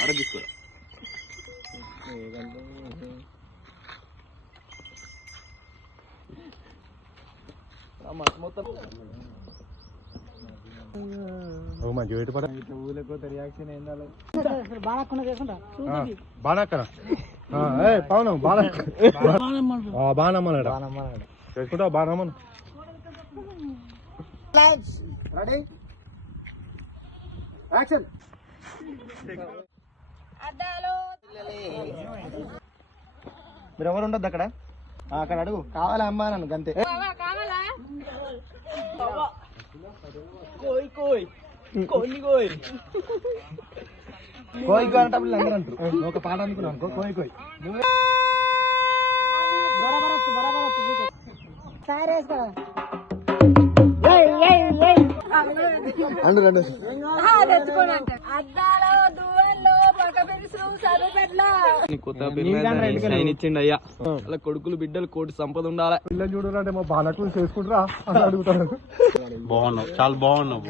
అర తీసుకో మొత్తం మంచి వెయిట్ పడ ఊళ్ళకోతే రియాక్షన్ ఏందాలి బాణక్కన పవనం బాణమ్మన్నాడు చేసుకుంటావు బాణమ్మను రెడీ యాక్షన్ మీరు ఎవరు ఉండద్దు అక్కడ అక్కడ అడుగు కావాలా అమ్మా నన్ను గంతే కోయ్ కోయ్ కోయ్ కోయ్ కోయ్ కోయ్ అంటే అందరూ అంటారు ఒక పాట అనుకున్నాను అనుకో కోయ్ కోయ్ అండు రెండు ఇచ్చిండు అయ్యా అలా కొడుకులు బిడ్డలు కోటి సంపద ఉండాలి పిల్లలు చూడాలంటే మా బాలకు చేసుకుంటారా అని అడుగుతారు బాగున్నావు చాలా బాగున్నావు